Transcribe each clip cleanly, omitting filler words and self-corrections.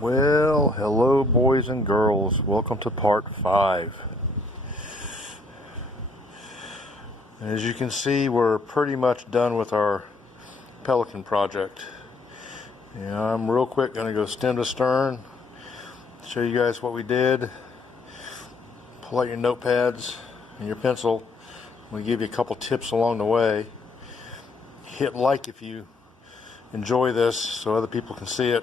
Well, hello boys and girls. Welcome to part 5. As you can see, we're pretty much done with our Pelican project. And I'm real quick going to go stem to stern, show you guys what we did. Pull out your notepads and your pencil. We give you a couple tips along the way. Hit like if you enjoy this so other people can see it.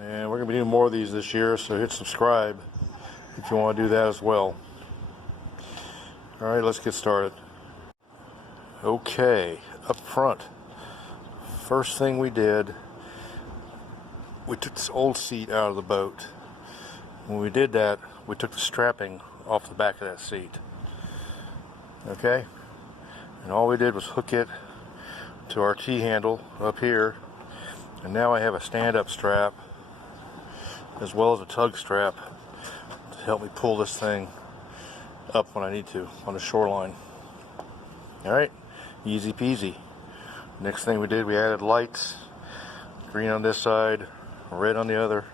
And we're going to be doing more of these this year, so hit subscribe if you want to do that as well. Alright, let's get started. Okay, up front, first thing we did, we took this old seat out of the boat. When we did that, we took the strapping off the back of that seat. Okay, and all we did was hook it to our T-handle up here, and now I have a stand-up strap as well as a tug strap to help me pull this thing up when I need to on the shoreline. Alright, easy peasy. Next thing we did, we added lights, green on this side, red on the other,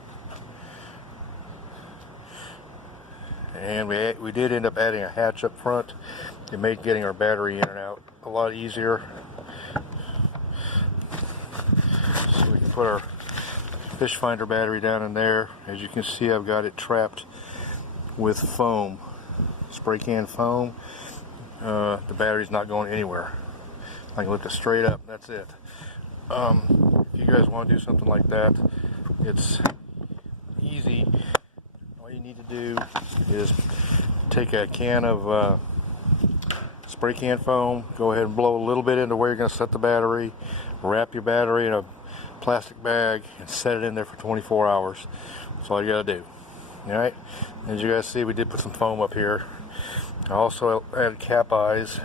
and we did end up adding a hatch up front. It made getting our battery in and out a lot easier, so we can put our fish finder battery down in there. As you can see, I've got it trapped with foam, spray can foam. The battery's not going anywhere. I can lift it straight up, that's it. If you guys want to do something like that, it's easy. All you need to do is take a can of spray can foam, go ahead and blow a little bit into where you're going to set the battery, wrap your battery in a plastic bag and set it in there for 24 hours. That's all you gotta do. Alright, as you guys see, we did put some foam up here. I also added cap eyes,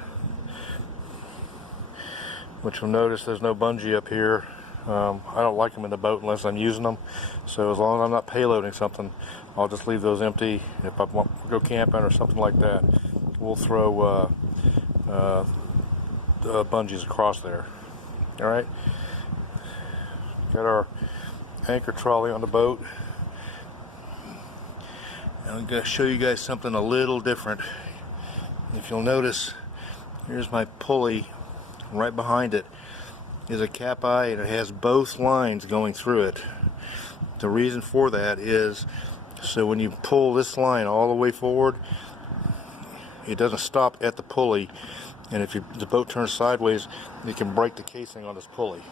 which you'll notice there's no bungee up here. I don't like them in the boat unless I'm using them, so as long as I'm not payloading something, I'll just leave those empty. If I want to go camping or something like that, we'll throw the bungees across there. Alright, got our anchor trolley on the boat, and I'm going to show you guys something a little different. If you'll notice, here's my pulley. Right behind it is a cap eye, and it has both lines going through it. The reason for that is so when you pull this line all the way forward, it doesn't stop at the pulley, and if the boat turns sideways, you can break the casing on this pulley.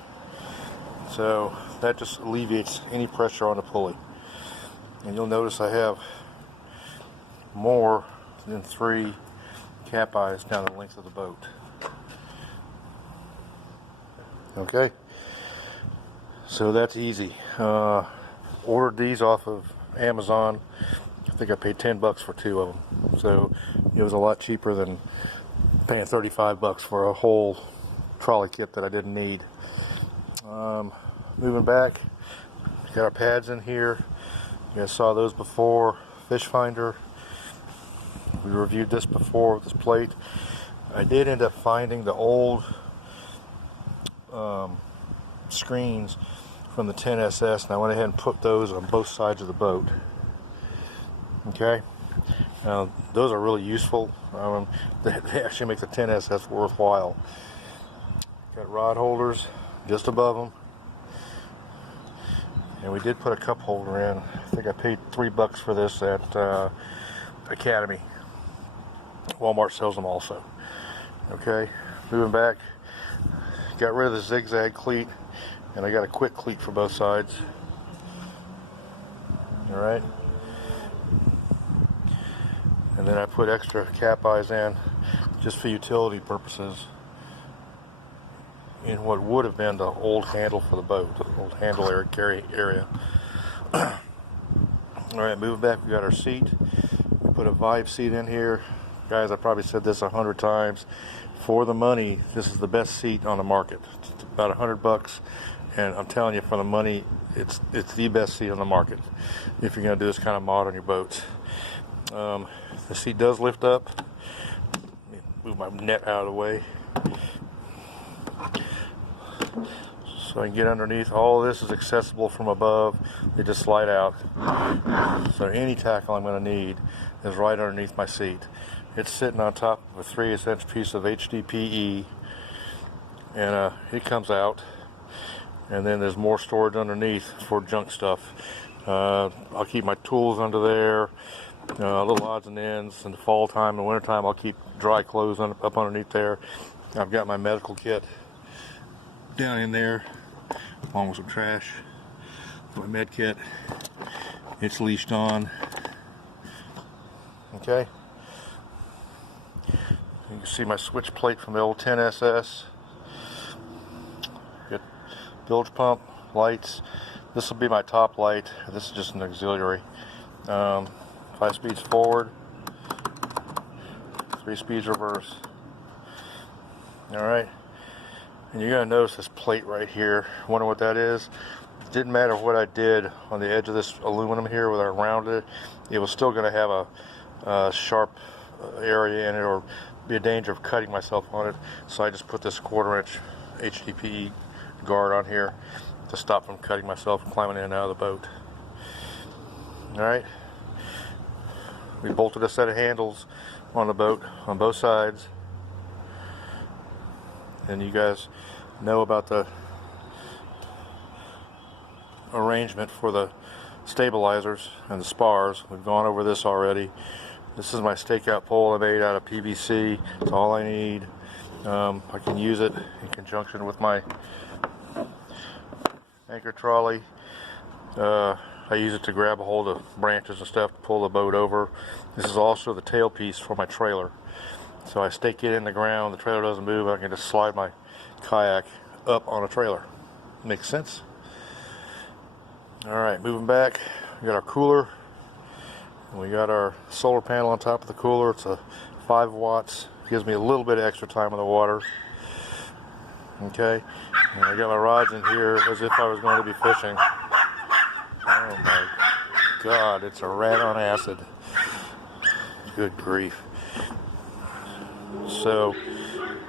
So that just alleviates any pressure on the pulley. And you'll notice I have more than 3 cap eyes down the length of the boat. Okay, so that's easy. Ordered these off of Amazon. I think I paid 10 bucks for 2 of them. So it was a lot cheaper than paying 35 bucks for a whole trolley kit that I didn't need. Moving back, got our pads in here. You guys saw those before. Fish finder, we reviewed this before with this plate. I did end up finding the old screens from the 10SS, and I went ahead and put those on both sides of the boat. Okay, now those are really useful. They actually make the 10SS worthwhile. Got rod holders just above them, and we did put a cup holder in. I think I paid 3 bucks for this at Academy. Walmart sells them also. Okay, moving back, got rid of the zigzag cleat, and I got a quick cleat for both sides. Alright, and then I put extra cap eyes in just for utility purposes in what would have been the old handle for the boat, the old handle carry area. Alright, moving back, we got our seat. We put a Vibe seat in here. Guys, I probably said this 100 times. For the money, this is the best seat on the market. It's about 100 bucks, and I'm telling you, for the money, it's the best seat on the market if you're going to do this kind of mod on your boats. The seat does lift up. Let me move my net out of the way so I can get underneath. All of this is accessible from above. They just slide out. So any tackle I'm going to need is right underneath my seat. It's sitting on top of a 3/8" piece of HDPE, and it comes out. And then there's more storage underneath for junk stuff. I'll keep my tools under there, little odds and ends. In the fall time, in the winter time, I'll keep dry clothes up underneath there. I've got my medical kit down in there, along with some trash. My med kit, it's leashed on. Okay. You can see my switch plate from the old 10SS. Got bilge pump, lights. This will be my top light. This is just an auxiliary. 5 speeds forward, 3 speeds reverse. Alright. And you're going to notice this plate right here. Wonder what that is? It didn't matter what I did on the edge of this aluminum here, whether I rounded it, it was still going to have a sharp area in it, or be a danger of cutting myself on it. So I just put this 1/4" HDPE guard on here to stop from cutting myself and climbing in and out of the boat. Alright. We bolted a set of handles on the boat on both sides. And you guys know about the arrangement for the stabilizers and the spars. We've gone over this already. This is my stakeout pole I made out of PVC. It's all I need. I can use it in conjunction with my anchor trolley. I use it to grab a hold of branches and stuff to pull the boat over. This is also the tailpiece for my trailer. So I stake it in the ground, the trailer doesn't move, I can just slide my kayak up on a trailer. Makes sense? Alright, moving back, we got our cooler. We got our solar panel on top of the cooler. It's a 5 watts. Gives me a little bit of extra time in the water. Okay, and I got my rods in here as if I was going to be fishing. Oh my God, it's a rat on acid. Good grief. So,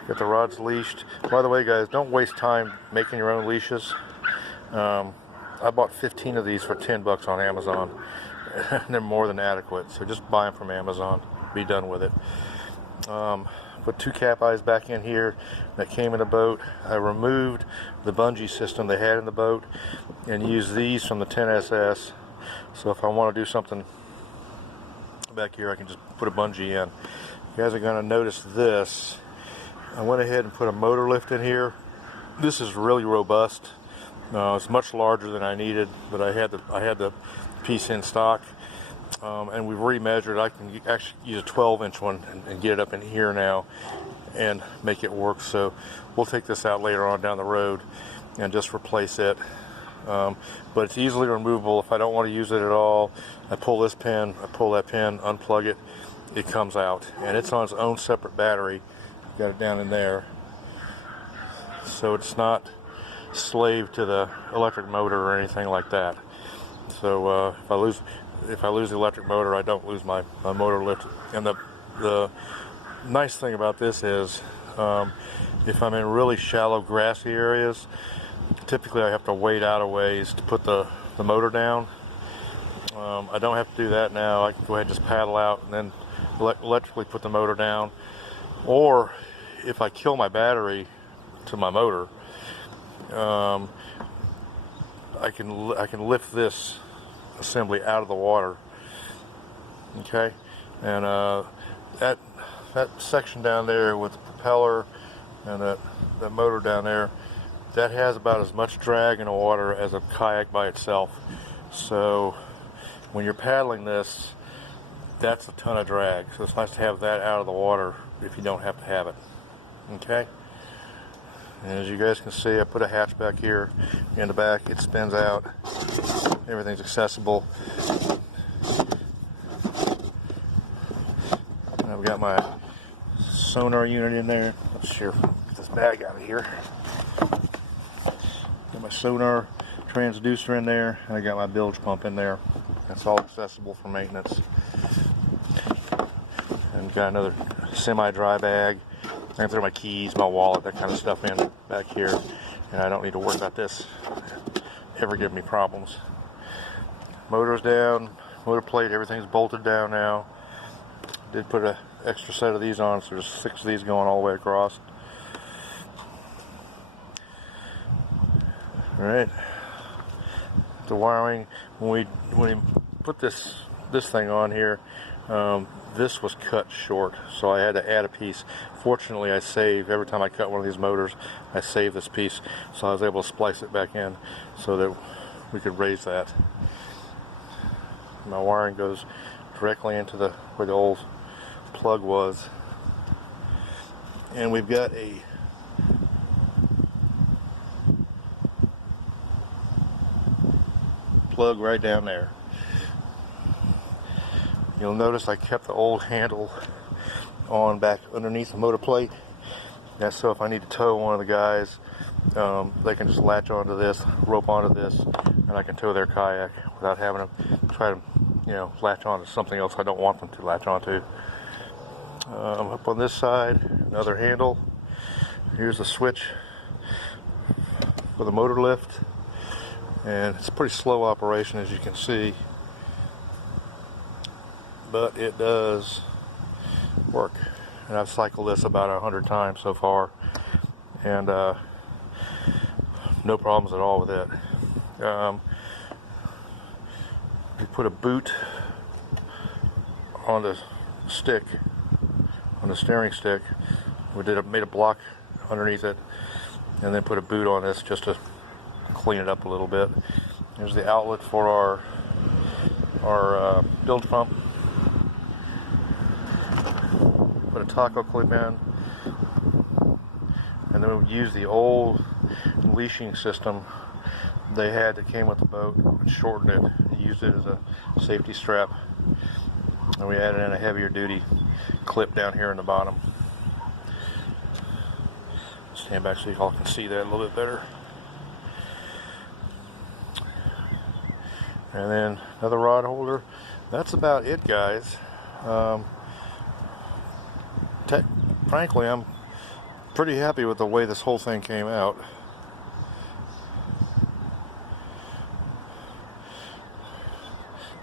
got the rods leashed. By the way, guys, don't waste time making your own leashes. I bought 15 of these for $10 on Amazon. They're more than adequate, so just buy them from Amazon. Be done with it. Put 2 cap eyes back in here that came in the boat. I removed the bungee system they had in the boat and used these from the 10SS. So if I want to do something back here, I can just put a bungee in. You guys are going to notice this. I went ahead and put a motor lift in here. This is really robust. It's much larger than I needed, but I had the piece in stock. And we've remeasured. I can actually use a 12-inch one and get it up in here now and make it work. So we'll take this out later on down the road and just replace it. But it's easily removable. If I don't want to use it at all, I pull this pin, I pull that pin, unplug it, it comes out. And it's on its own separate battery. Got it down in there. So it's not slave to the electric motor or anything like that. So if I lose the electric motor, I don't lose my motor lift. And the nice thing about this is, if I'm in really shallow grassy areas, typically I have to wade out a ways to put the motor down. I don't have to do that now. I can go ahead and just paddle out and then electrically put the motor down. Or if I kill my battery to my motor, I can lift this assembly out of the water. Okay, and that section down there with the propeller and that motor down there, that has about as much drag in the water as a kayak by itself. So when you're paddling this, that's a ton of drag. So it's nice to have that out of the water if you don't have to have it. Okay. And as you guys can see, I put a hatch back here in the back. It spins out. Everything's accessible. And I've got my sonar unit in there. Let's get this bag out of here. Got my sonar transducer in there, and I got my bilge pump in there. That's all accessible for maintenance. And got another semi-dry bag. I can throw my keys, my wallet, that kind of stuff in back here. and I don't need to worry about this ever giving me problems. Motor's down, motor plate, everything's bolted down now. Did put an extra set of these on, so there's 6 of these going all the way across. Alright, the wiring, when we put this thing on here, this was cut short, so I had to add a piece. Fortunately, I save, every time I cut one of these motors, I save this piece, so I was able to splice it back in so that we could raise that. My wiring goes directly into where the old plug was, and we've got a plug right down there. You'll notice I kept the old handle on back underneath the motor plate. That's so if I need to tow one of the guys, they can just latch onto this, rope onto this, and I can tow their kayak without having to try to, latch onto something else I don't want them to latch onto. Up on this side, another handle. Here's the switch for the motor lift, and it's a pretty slow operation, as you can see, but it does work. And I've cycled this about 100 times so far, and no problems at all with it. We put a boot on the stick, on the steering stick. We made a block underneath it, and then put a boot on this just to clean it up a little bit. Here's the outlet for our bilge pump. Put a taco clip in, and then we use the old leashing system they had that came with the boat and shortened it and used it as a safety strap, and we added in a heavier duty clip down here in the bottom. Stand back so you all can see that a little bit better. And then another rod holder. That's about it, guys. Frankly, I'm pretty happy with the way this whole thing came out.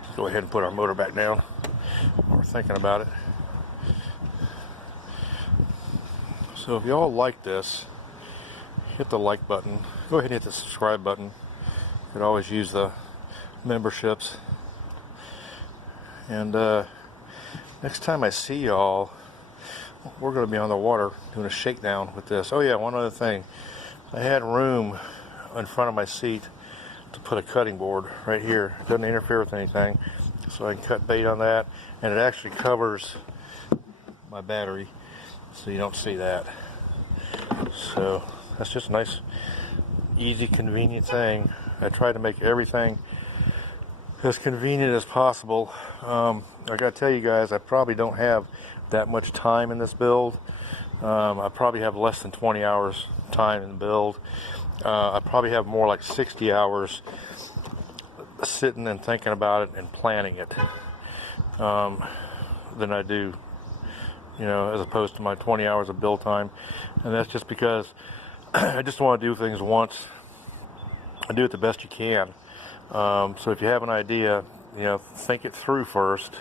Let's go ahead and put our motor back down while we're thinking about it. So if y'all like this, hit the like button. Go ahead and hit the subscribe button. You could always use the memberships. And next time I see y'all, we're going to be on the water doing a shakedown with this. Oh yeah, one other thing. I had room in front of my seat to put a cutting board right here. It doesn't interfere with anything, so I can cut bait on that, and it actually covers my battery so you don't see that. So that's just a nice, easy, convenient thing. I try to make everything as convenient as possible. I gotta tell you guys, I probably don't have that much time in this build. I probably have less than 20 hours time in the build. I probably have more like 60 hours sitting and thinking about it and planning it than I do, as opposed to my 20 hours of build time. And that's just because I just want to do things once and do it the best you can. So if you have an idea, think it through first,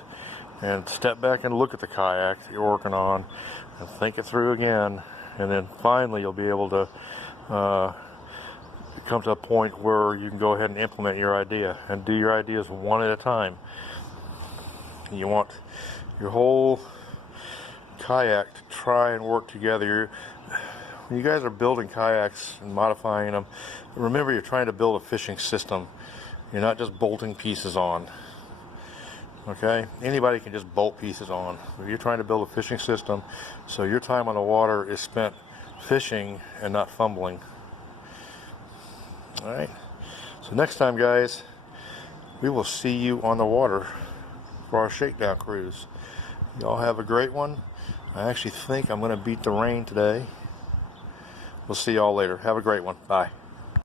and step back and look at the kayak that you're working on, and think it through again, and then finally you'll be able to come to a point where you can go ahead and implement your idea, and do your ideas one at a time. You want your whole kayak to try and work together. When you guys are building kayaks and modifying them, remember you're trying to build a fishing system. You're not just bolting pieces on. Okay? Anybody can just bolt pieces on. If you're trying to build a fishing system, so your time on the water is spent fishing and not fumbling. Alright? So next time, guys, we will see you on the water for our shakedown cruise. Y'all have a great one. I actually think I'm going to beat the rain today. We'll see y'all later. Have a great one. Bye.